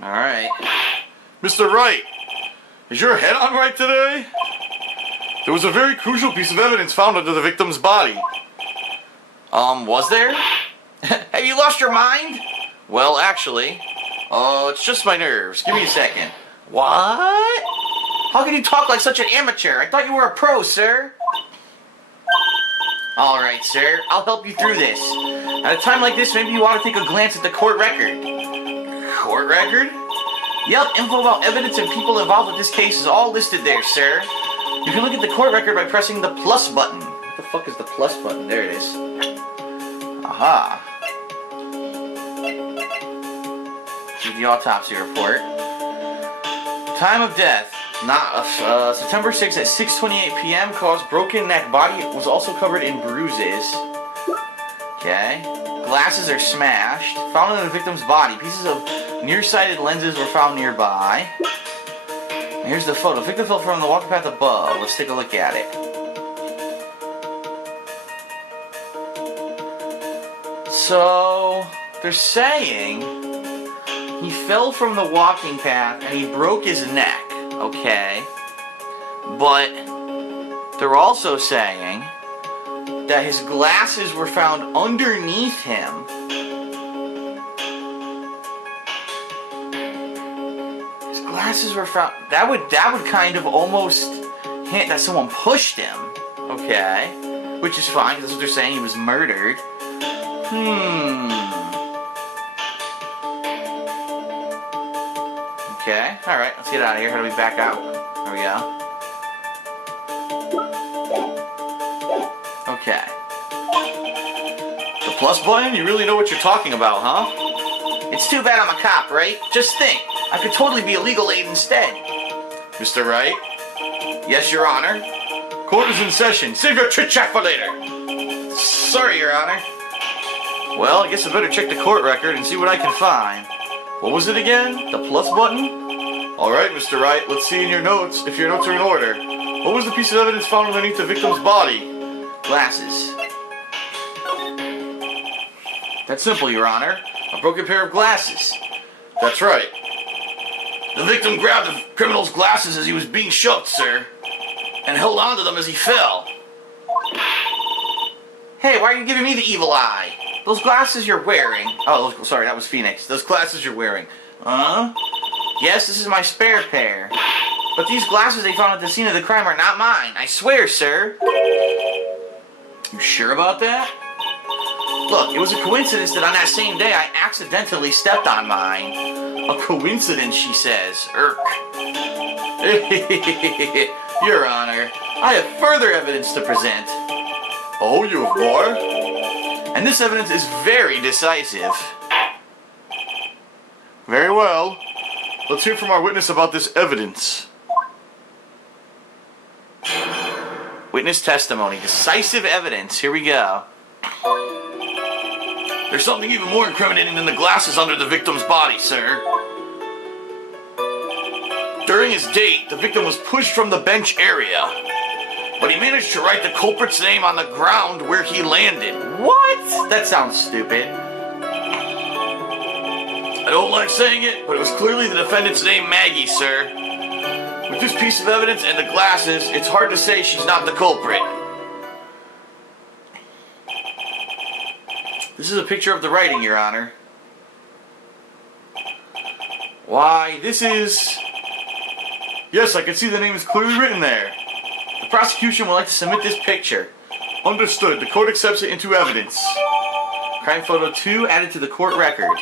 Alright. Mr. Wright, is your head on right today? There was a very crucial piece of evidence found under the victim's body. Was there? Have you lost your mind? Well, actually, it's just my nerves. Give me a second. What? How can you talk like such an amateur? I thought you were a pro, sir. Alright, sir. I'll help you through this. At a time like this, maybe you ought to take a glance at the court record. Court record? Yep, info about evidence and people involved with this case is all listed there, sir. You can look at the court record by pressing the plus button. What the fuck is the plus button? There it is. Aha. See the autopsy report. Time of death. September 6th at 6:28 p.m. caused broken neck. Body was also covered in bruises. Okay. Glasses are smashed. Found in the victim's body. Pieces of nearsighted lenses were found nearby. And here's the photo. Victim fell from the walking path above. Let's take a look at it. So, they're saying he fell from the walking path and he broke his neck. Okay. But they're also saying that his glasses were found underneath him. His glasses were found. That would kind of almost hint that someone pushed him. Okay. Which is fine, because that's what they're saying. He was murdered. Okay, alright, let's get out of here. How do we back out? There we go. Okay. The plus button? You really know what you're talking about, huh? It's too bad I'm a cop, right? Just think, I could totally be a legal aid instead. Mr. Wright? Yes, Your Honor. Court is in session. Save your chit-chat for later. Sorry, Your Honor. Well, I guess I better check the court record and see what I can find. What was it again? The plus button? Alright, Mr. Wright, let's see in your notes, if your notes are in order. What was the piece of evidence found underneath the victim's body? Glasses. That's simple, Your Honor. A broken pair of glasses. That's right. The victim grabbed the criminal's glasses as he was being shoved, sir, and held onto them as he fell. Hey, why are you giving me the evil eye? Those glasses you're wearing... Oh, sorry, that was Phoenix. Those glasses you're wearing. Yes, this is my spare pair. But these glasses they found at the scene of the crime are not mine. I swear, sir. You sure about that? Look, it was a coincidence that on that same day I accidentally stepped on mine. A coincidence, she says. Irk. Your Honor, I have further evidence to present. Oh, you have more? And this evidence is very decisive. Very well. Let's hear from our witness about this evidence. Witness testimony. Decisive evidence. Here we go. There's something even more incriminating than the glasses under the victim's body, sir. During his date, the victim was pushed from the bench area, but he managed to write the culprit's name on the ground where he landed. What? That sounds stupid. I don't like saying it, but it was clearly the defendant's name, Maggie, sir. With this piece of evidence and the glasses, it's hard to say she's not the culprit. This is a picture of the writing, Your Honor. Why, this is... Yes, I can see the name is clearly written there. The prosecution would like to submit this picture. Understood. The court accepts it into evidence. Crime photo 2 added to the court record.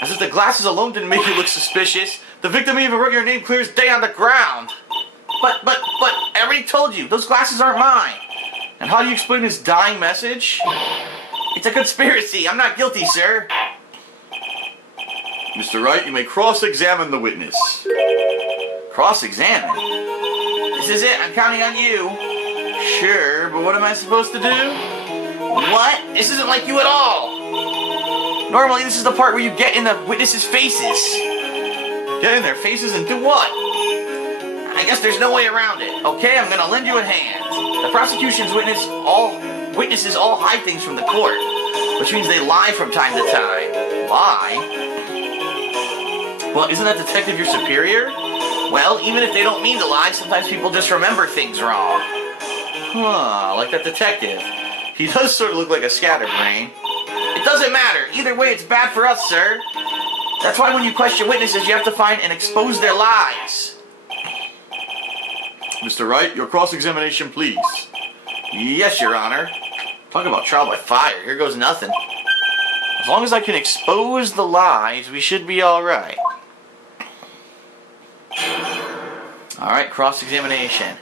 As if the glasses alone didn't make you look suspicious, the victim even wrote your name clear as day on the ground. But, I already told you, those glasses aren't mine. And how do you explain his dying message? It's a conspiracy. I'm not guilty, sir. Mr. Wright, you may cross-examine the witness. Cross-examine? This is it. I'm counting on you. Sure, but what am I supposed to do? What? This isn't like you at all. Normally, this is the part where you get in the witnesses' faces. Get in their faces and do what? I guess there's no way around it. Okay, I'm gonna lend you a hand. The prosecution's witnesses all hide things from the court, which means they lie from time to time. Lie? Well, isn't that detective your superior? Well, even if they don't mean to lie, sometimes people just remember things wrong. Huh, like that detective. He does sort of look like a scatterbrain. It doesn't matter. Either way, it's bad for us, sir. That's why when you question witnesses, you have to find and expose their lies. Mr. Wright, your cross-examination, please. Yes, Your Honor. Talk about trial by fire. Here goes nothing. As long as I can expose the lies, we should be alright. Alright, cross-examination.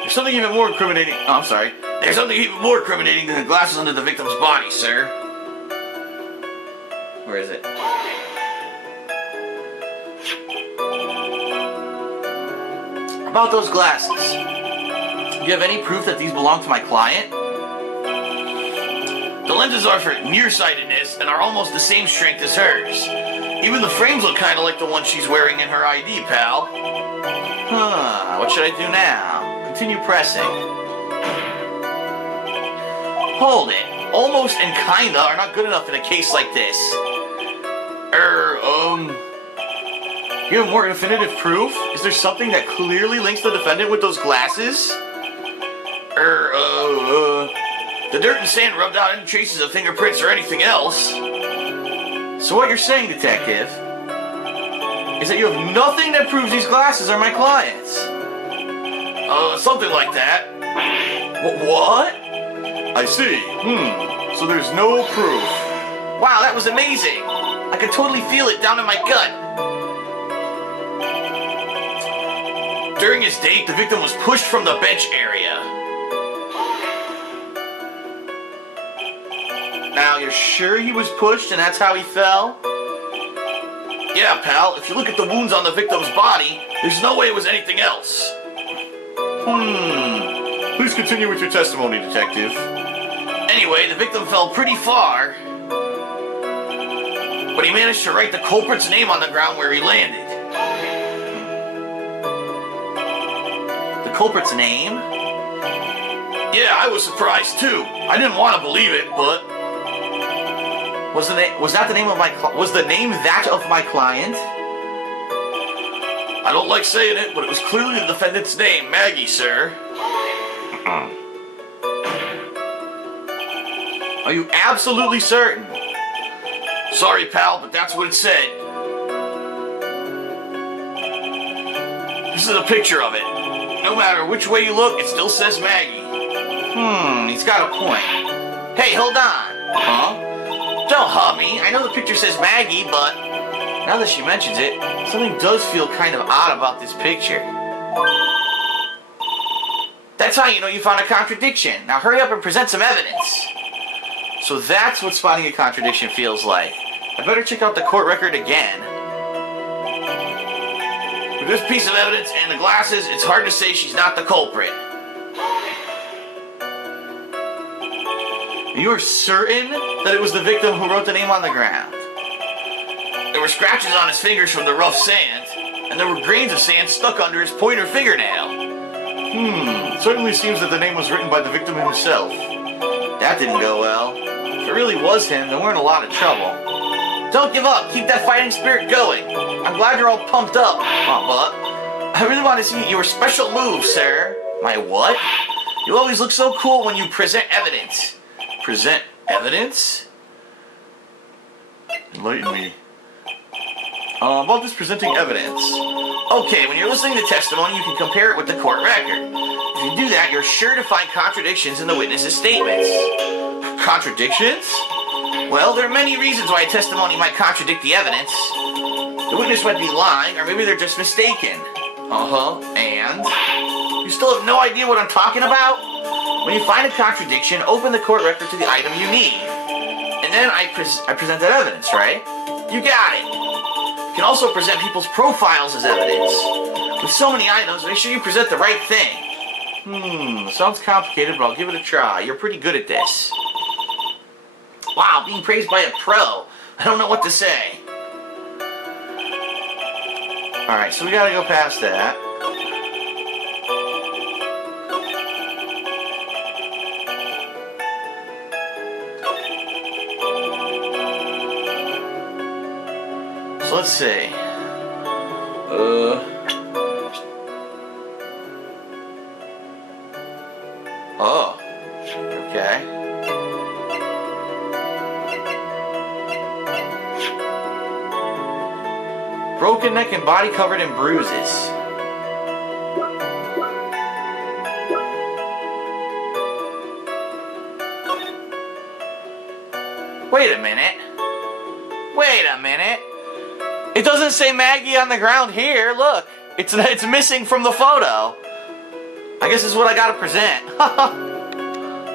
There's something even more incriminating... Oh, I'm sorry. There's something even more incriminating than the glasses under the victim's body, sir. Where is it? About those glasses. Do you have any proof that these belong to my client? The lenses are for nearsightedness and are almost the same strength as hers. Even the frames look kind of like the one she's wearing in her ID, pal. Huh, what should I do now? Continue pressing. Hold it. Almost and kinda are not good enough in a case like this. You have more definitive proof? Is there something that clearly links the defendant with those glasses? The dirt and sand rubbed out any traces of fingerprints or anything else. So what you're saying, detective, is that you have nothing that proves these glasses are my client's? Something like that. What? I see. So there's no proof. Wow, that was amazing. I could totally feel it down in my gut. During his date, the victim was pushed from the bench area. Now, you're sure he was pushed and that's how he fell? Yeah, pal. If you look at the wounds on the victim's body, there's no way it was anything else. Please continue with your testimony, detective. Anyway, the victim fell pretty far, but he managed to write the culprit's name on the ground where he landed. The culprit's name? Yeah, I was surprised too. I didn't want to believe it, but was the name that of my client? I don't like saying it, but it was clearly the defendant's name, Maggie, sir. Are you absolutely certain? Sorry, pal, but that's what it said. This is a picture of it. No matter which way you look, it still says Maggie. He's got a point. Hey, hold on. Huh? Don't hug me. I know the picture says Maggie, but now that she mentions it, something does feel kind of odd about this picture. That's how you know you found a contradiction. Now hurry up and present some evidence. So that's what spotting a contradiction feels like. I better check out the court record again. With this piece of evidence and the glasses, it's hard to say she's not the culprit. You are certain that it was the victim who wrote the name on the ground? There were scratches on his fingers from the rough sand, and there were grains of sand stuck under his pointer fingernail. It certainly seems that the name was written by the victim himself. That didn't go well. If it really was him, then we're in a lot of trouble. Don't give up. Keep that fighting spirit going. I'm glad you're all pumped up, but I really want to see your special move, sir. My what? You always look so cool when you present evidence. Present evidence? Enlighten me. About this presenting evidence. Okay, when you're listening to testimony, you can compare it with the court record. If you do that, you're sure to find contradictions in the witness's statements. Contradictions? Well, there are many reasons why a testimony might contradict the evidence. The witness might be lying, or maybe they're just mistaken. And? You still have no idea what I'm talking about? When you find a contradiction, open the court record to the item you need. And then I present that evidence, right? You got it. You can also present people's profiles as evidence. With so many items, make sure you present the right thing. Sounds complicated, but I'll give it a try. You're pretty good at this. Wow, being praised by a pro. I don't know what to say. Alright, so we gotta go past that. So let's see. Oh. Okay. Broken neck and body covered in bruises. Wait a minute. Wait a minute. It doesn't say Maggie on the ground here. Look. It's missing from the photo. I guess this is what I gotta present.